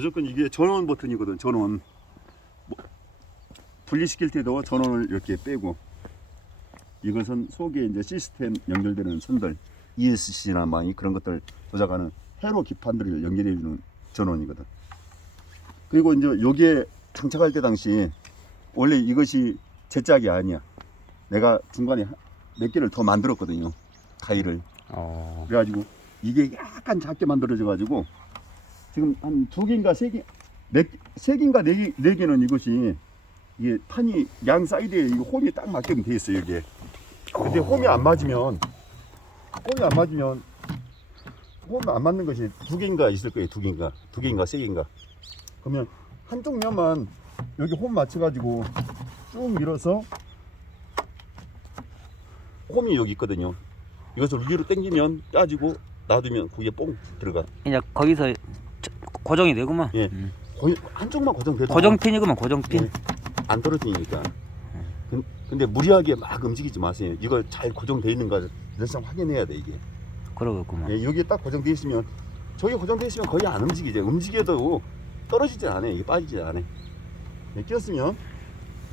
무조건 이게 전원 버튼이거든. 전원. 뭐, 분리시킬 때도 전원을 이렇게 빼고 이것은 속에 이제 시스템 연결되는 선들 ESC나 많이 그런 것들 조작하는 회로 기판들을 연결해 주는 전원이거든. 그리고 이제 요게 장착할 때 당시 원래 이것이 제 짝이 아니야. 내가 중간에 하- 몇 개를 더 만들었거든요. 가위를. 어. 그래가지고 이게 약간 작게 만들어져 가지고 지금 한 두 개인가 세 개, 네 세 개인가 네, 개, 네 개는 이것이 이게 판이 양 사이드에 이거 홈이 딱 맞게끔 돼 있어요 이게. 근데 홈이 안 맞으면 홈이 안 맞으면 홈 안 맞는 것이 두 개인가 있을 거예요 두 개인가 두 개인가 세 개인가. 그러면 한쪽 면만 여기 홈 맞춰가지고 쭉 밀어서 홈이 여기 있거든요. 이것을 위로 당기면 따지고 놔두면 거기에 뽕 들어가. 이제 거기서 저- 고정이 되구만. 예. 음. 거의 한쪽만 고정돼도 고정핀이구만 고정핀. 예. 안 떨어지니까. 근- 근데 무리하게 막 움직이지 마세요. 이걸 잘 고정돼 있는가 늘상 확인해야 돼 이게. 그러겠구만. 예, 여기 딱 고정돼 있으면 저기 고정돼 있으면 거의 안 움직이죠. 움직여도 떨어지지 않아. 이게 빠지지 않아. 예, 끼었으면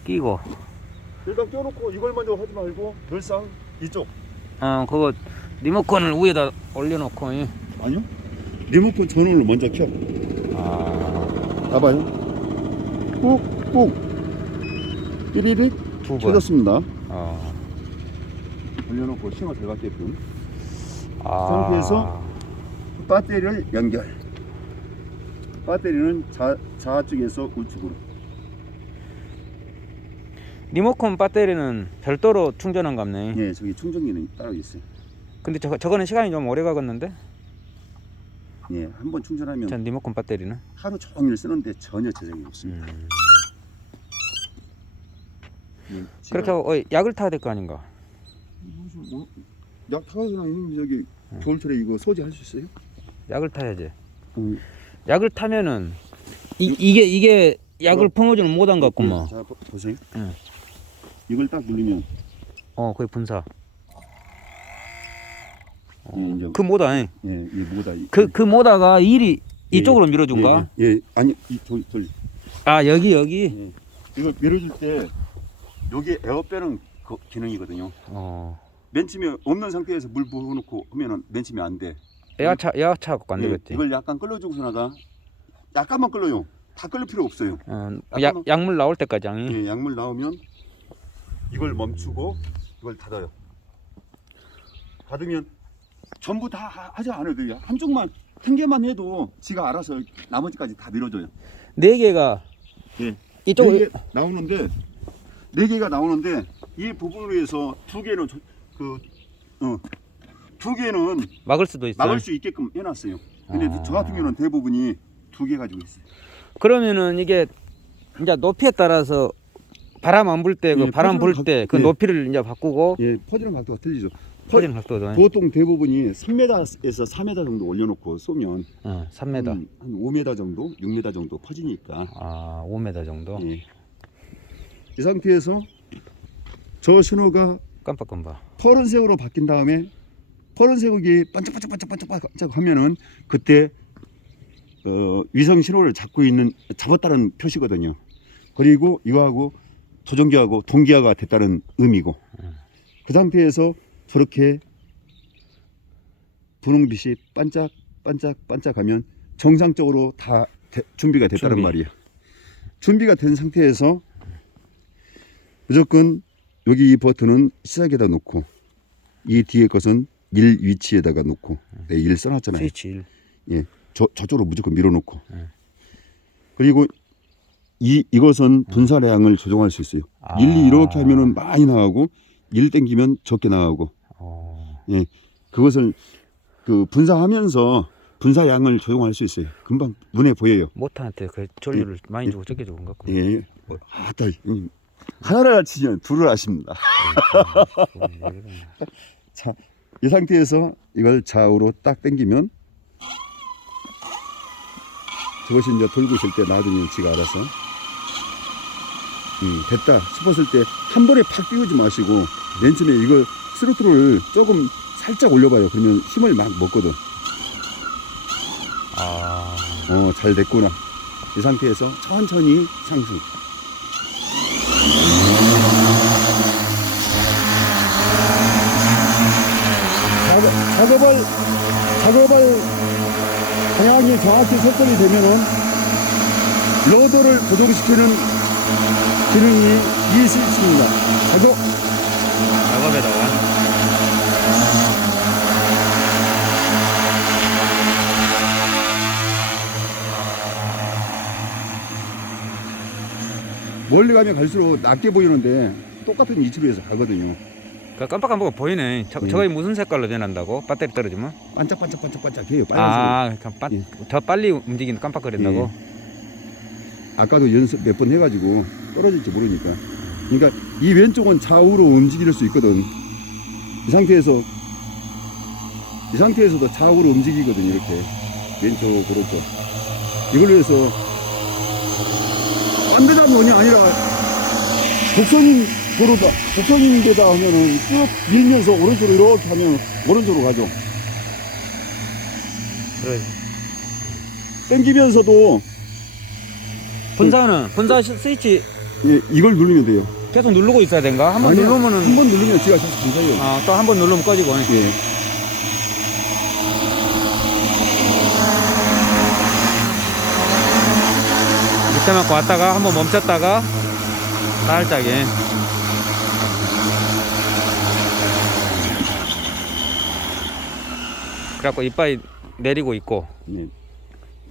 끼고. 일단 껴놓고 이걸 먼저 하지 말고 늘상 이쪽. 어 그거 리모컨을 위에다 올려놓고. 예. 아니요. 리모컨 전원을 먼저 켜. 아. 봐봐요. 꾹 꾹 삐리릭 두 번. 켜졌습니다. 어. 올려놓고 신호 들어갔게끔 아. 상태에서 배터리를 연결. 배터리는 자, 좌측에서 우측으로. 리모컨 배터리는 별도로 충전한 갑네. 예, 저기 충전기는 따로 있어요. 근데 저 저거는 시간이 좀 오래 가겠는데? 예, 한 번 충전하면 전 리모컨 배터리는. 하루 종일 쓰는데 전혀 제작이 없습니다. 음. 예, 그렇게 하고 어, 약을 타야 될 거 아닌가? 무슨 뭐, 약 타가지고 형님 저기 음. 겨울철에 이거 소지 할 수 있어요? 약을 타야지. 음. 약을 타면은 이, 이게 이게 약을 품어주는 못한 것 같구만. 자 보- 보세요. 응. 이걸 딱 누르면 어, 거의 분사. 예, 이제 그 모다. 예, 이 뭐다 이- 그그 모다가 일이 예, 이쪽으로 밀어준가? 예, 예, 예. 아니 이 저기 저기 아 여기 여기. 예. 이거 밀어줄 때 여기 에어 빼는 그 기능이거든요. 어. 맨침이 없는 상태에서 물 부어놓고 하면은 맨침이 안 돼. 에어차 에어차 갖고 안 예, 되겠지. 이걸 약간 끌어주고서나가 약간만 끌어요. 다 끌릴 필요 없어요. 어, 약 약물 나올 때까지. 응? 예, 약물 나오면 이걸 멈추고 이걸 닫아요. 닫으면 전부 다 하- 하지 않아도 돼요. 한쪽만 한 개만 해도 지가 알아서 나머지까지 다 밀어줘요. 네 개가 예. 이쪽 네개 나오는데 네 개가 나오는데 이 부분으로 해서 두 개는 저- 그 어, 두 개는 막을 수도 있어. 막을 수 있게끔 해놨어요. 근데 아. 저 같은 경우는 대부분이 두 개 가지고 있어요. 그러면은 이게 이제 높이에 따라서 바람 안 불 때 그 예, 바람 불 퍼지는 때그 각- 예. 높이를 이제 바꾸고 예, 퍼지는 각도가 틀리죠. 퍼지는 각도도 보통 대부분이 3m에서 4m 정도 올려놓고 쏘면 어, 3m. 한, 한 5m 정도, 6m 정도 퍼지니까. 아, 5m 정도. 예. 이 상태에서 저 신호가 깜빡깜빡. 파란색으로 바뀐 다음에 파란색이 반짝반짝반짝반짝 하면은 그때 어, 위성 신호를 잡고 있는 잡았다는 표시거든요. 그리고 이거하고 조종기하고 동기화가 됐다는 의미고 음. 그 상태에서 저렇게 분홍빛이 반짝 반짝 반짝하면 정상적으로 다 대- 준비가 됐다는 준비. 말이에요. 준비가 된 상태에서 무조건 여기 이 버튼은 시작에다 놓고 이 뒤에 것은 일 위치에다가 놓고 네, 일 써놨잖아요. 스위치 1. 저 저쪽으로 무조건 밀어놓고 네. 그리고 이 이것은 분사량을 조정할 수 있어요. 아. 일 이렇게 하면은 많이 나가고 일 땡기면 적게 나가고 어. 그것을 그 분사하면서 분사량을 조정할 수 있어요. 금방 눈에 보여요. 모터한테 그 전류를 많이 주고 적게 주고 갖고. 예. 어, 아따 음, 하나를 아치면 둘을 아십니다. 자, 이 상태에서 이걸 좌우로 딱 당기면 저것이 이제 돌고 있을 때 놔두면 지가 알아서 음, 됐다 싶었을 때 한 번에 팍 띄우지 마시고 맨 처음에 이걸 스로틀을 조금 살짝 올려봐요. 그러면 힘을 막 먹거든. 아. 어, 잘 됐구나. 이 상태에서 천천히 상승. 작업, 작업을 작업을 방향이 정확히 설정이 되면은 로더를 고정시키는 기능이 ESC입니다. 작업 작업에다가 멀리 가면 갈수록 낮게 보이는데 똑같은 위치로 해서 가거든요. 그 깜빡깜빡 보이네. 저, 예. 저거 무슨 색깔로 변한다고? 배터리 떨어지면? 반짝반짝반짝반짝해요. 빨간색. 아, 그럼 빠, 예. 더 빨리 움직이는 깜빡거린다고? 아까도 연습 몇 번 해가지고 떨어질지 모르니까. 그러니까 이 왼쪽은 좌우로 움직일 수 있거든. 이 상태에서 이 상태에서도 좌우로 움직이거든 이렇게 왼쪽 오른쪽. 이걸로 해서 완전한 원이 아니라 곡선인 도로다 곡선인 데다 하면은 쭉 밀면서 오른쪽으로 이렇게 하면 오른쪽으로 가죠. 그래. 당기면서도 분사는 분사 시- 스위치 예, 이걸 누르면 돼요. 계속 누르고 있어야 된가? 한 번 아니요, 누르면은 한번 누르면 지가 계속 분사해요. 아, 또 한 번 누르면 꺼지고. 예. 밑에 맞고 왔다가 한 번 멈췄다가 살짝 예. 그래갖고 이빨이 내리고 있고 예.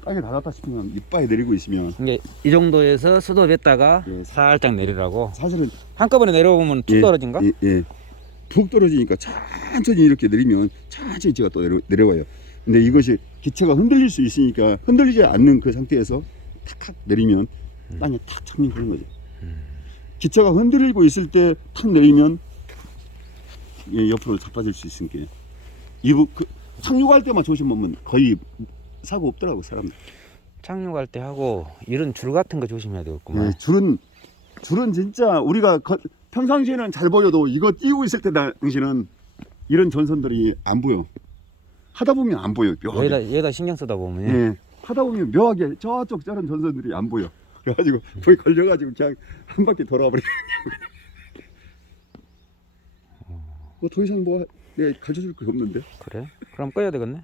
땅에 닿았다 싶으면 이빨이 내리고 있으면 이게 이 정도에서 스톱했다가 예. 살짝 내리라고 사실은 한꺼번에 내려오면 툭 예, 떨어진가? 예, 예. 푹 떨어지니까 천천히 이렇게 내리면 천천히 제가 또 내려, 내려와요. 근데 이것이 기체가 흔들릴 수 있으니까 흔들리지 않는 그 상태에서 탁탁 내리면 땅에 탁 착륙하는 거죠. 기체가 흔들리고 있을 때 탁 내리면 예, 옆으로 자빠질 수 있으니까 이부 그 착륙할 때만 조심하면 거의 사고 없더라고 사람. 착륙할 때 하고 이런 줄 같은 거 조심해야 되겠구만. 네, 줄은 줄은 진짜 우리가 거- 평상시에는 잘 보여도 이거 띄우고 있을 때 당시는 이런 전선들이 안 보여. 하다 보면 안 보여. 묘하게. 얘다 얘다 신경 쓰다 보면 예. 예. 하다 보면 묘하게 저쪽 저런 전선들이 안 보여. 그래가지고 거기 걸려가지고 그냥 한 바퀴 돌아버려. 뭐더 이상 뭐 내가 가르쳐 줄 게 없는데. 그래? 그럼 꺼야 되겠네.